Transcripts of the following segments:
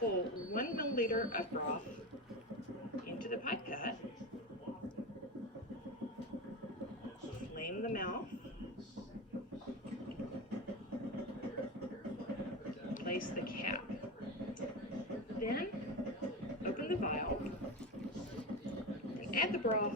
Pull 1 milliliter of broth into the pipette, flame the mouth, place the cap. Then open the vial and add the broth.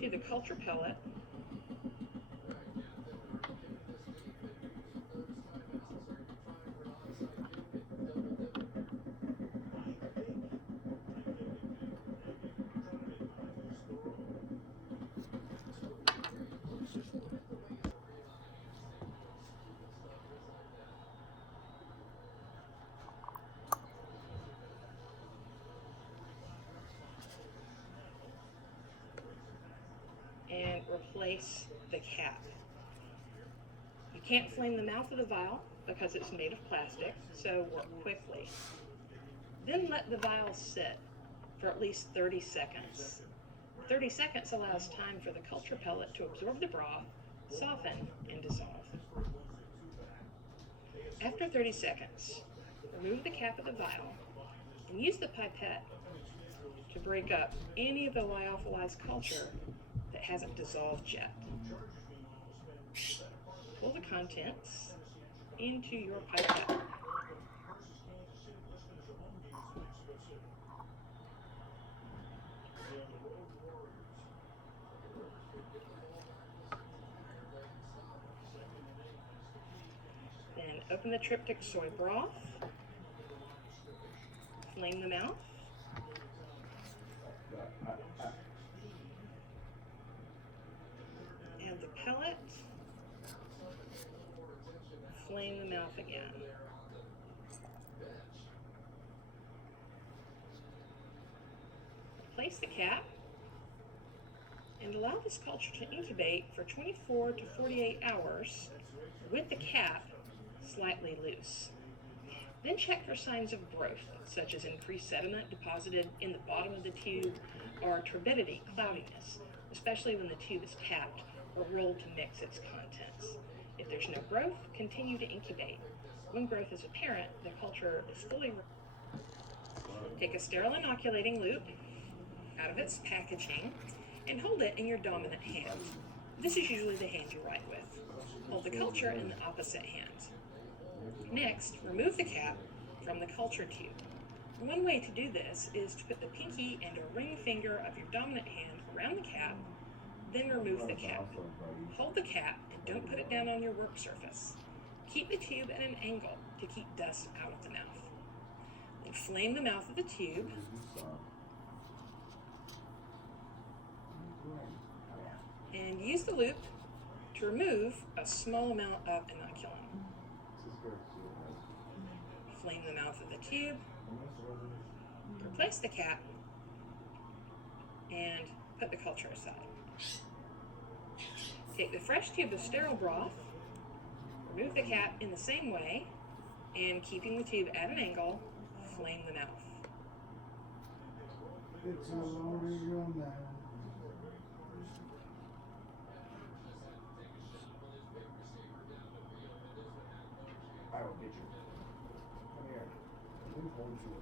To the culture pellet, and replace the cap. You can't flame the mouth of the vial because it's made of plastic, so work quickly. Then let the vial sit for at least 30 seconds. 30 seconds allows time for the culture pellet to absorb the broth, soften, and dissolve. After 30 seconds, remove the cap of the vial and use the pipette to break up any of the lyophilized culture that hasn't dissolved yet. Pull the contents into your pipette. Then open the triptych soy broth, flame the mouth, add the pellet, flame the mouth again. Place the cap and allow this culture to incubate for 24 to 48 hours with the cap slightly loose. Then check for signs of growth, such as increased sediment deposited in the bottom of the tube or turbidity, cloudiness, especially when the tube is tapped or rolled to mix its contents. If there's no growth, continue to incubate. When growth is apparent, the culture is fully removed. Take a sterile inoculating loop out of its packaging and hold it in your dominant hand. This is usually the hand you write with. Hold the culture in the opposite hand. Next, remove the cap from the culture tube. One way to do this is to put the pinky and or ring finger of your dominant hand around the cap, then remove the cap. Hold the cap and don't put it down on your work surface. Keep the tube at an angle to keep dust out of the mouth. Then flame the mouth of the tube. And use the loop to remove a small amount of inoculum. Flame the mouth of the tube, replace the cap, and put the culture aside. Take the fresh tube of sterile broth, remove the cap in the same way, and keeping the tube at an angle, flame the mouth. It's already on there. I will get you. Come here. Who holds you?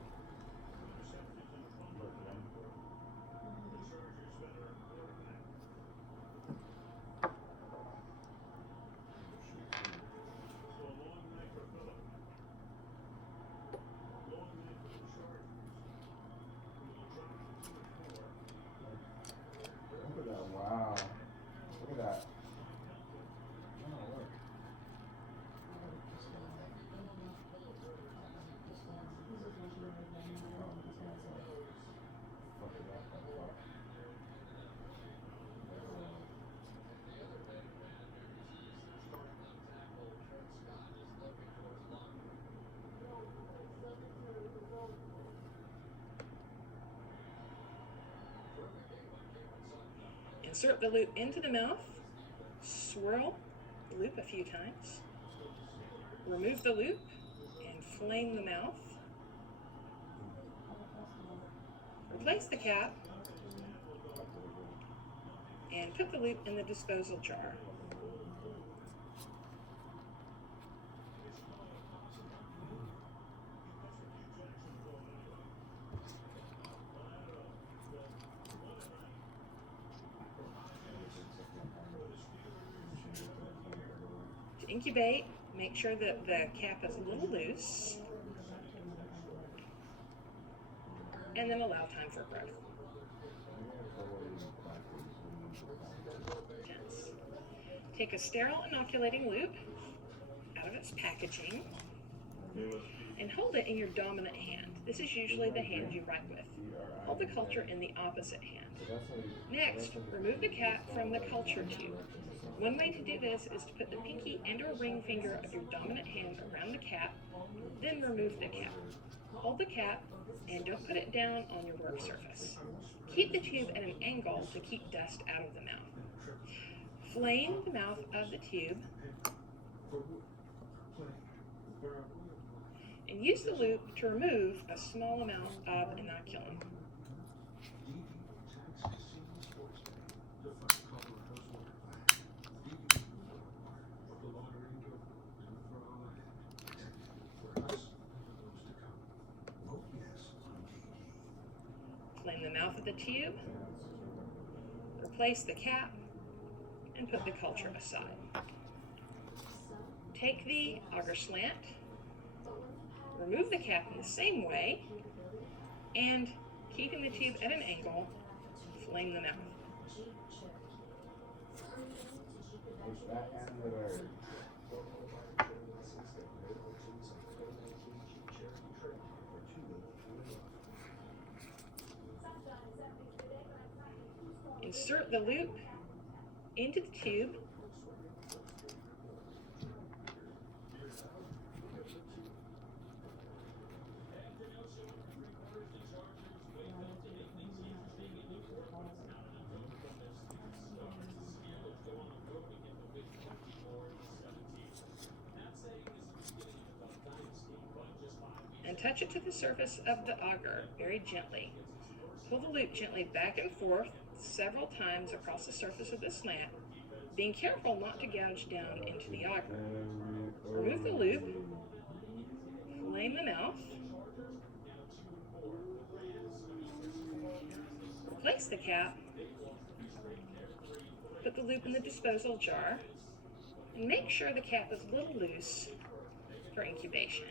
Look at that, wow. Look at that. Oh, look. Insert the loop into the mouth, swirl the loop a few times, remove the loop, and flame the mouth. Replace the cap, and put the loop in the disposal jar. To incubate, make sure that the cap is a little loose, and then allow time for growth. Take a sterile inoculating loop out of its packaging and hold it in your dominant hand. This is usually the hand you write with. Hold the culture in the opposite hand. Next, remove the cap from the culture tube. One way to do this is to put the pinky and or ring finger of your dominant hand around the cap, then remove the cap. Hold the cap and don't put it down on your work surface. Keep the tube at an angle to keep dust out of the mouth. Flame the mouth of the tube and use the loop to remove a small amount of inoculum. Flame the mouth of the tube, replace the cap, and put the culture aside. Take the auger slant, remove the cap in the same way, and keeping the tube at an angle, flame the mouth. Insert the loop into the tube and touch it to the surface of the auger very gently. Pull the loop gently back and forth several times across the surface of the slant, being careful not to gouge down into the auger. Remove the loop, flame the mouth, replace the cap, put the loop in the disposal jar, and make sure the cap is a little loose for incubation.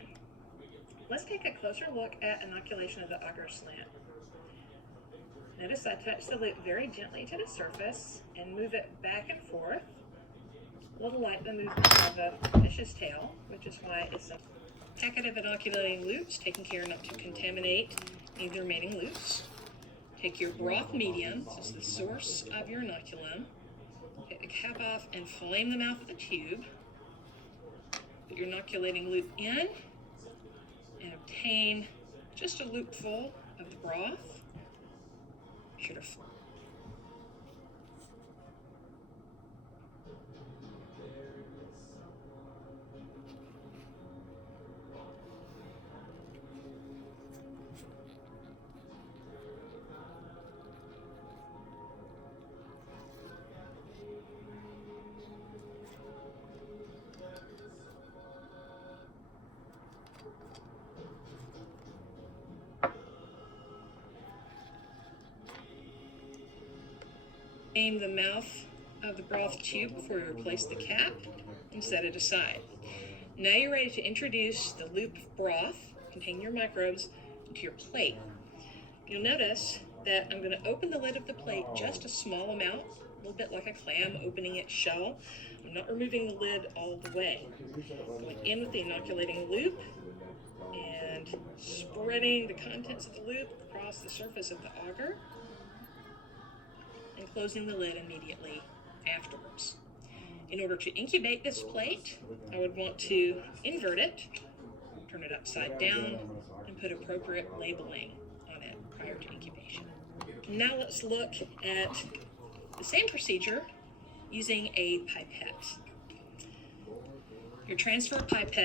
Let's take a closer look at inoculation of the auger slant. Notice I touch the loop very gently to the surface and move it back and forth, a little like the movement of a fish's tail, which is why it's a packet of inoculating loops, taking care not to contaminate any of the remaining loops. Take your broth medium, this is the source of your inoculum, take the cap off and flame the mouth of the tube. Put your inoculating loop in and obtain just a loop full of the broth. Beautiful. Aim the mouth of the broth tube before you replace the cap and set it aside. Now you're ready to introduce the loop of broth containing your microbes into your plate. You'll notice that I'm going to open the lid of the plate just a small amount, a little bit like a clam opening its shell. I'm not removing the lid all the way. Going in with the inoculating loop and spreading the contents of the loop across the surface of the auger, and closing the lid immediately afterwards. In order to incubate this plate, I would want to invert it, turn it upside down, and put appropriate labeling on it prior to incubation. Now let's look at the same procedure using a pipette. Your transfer pipette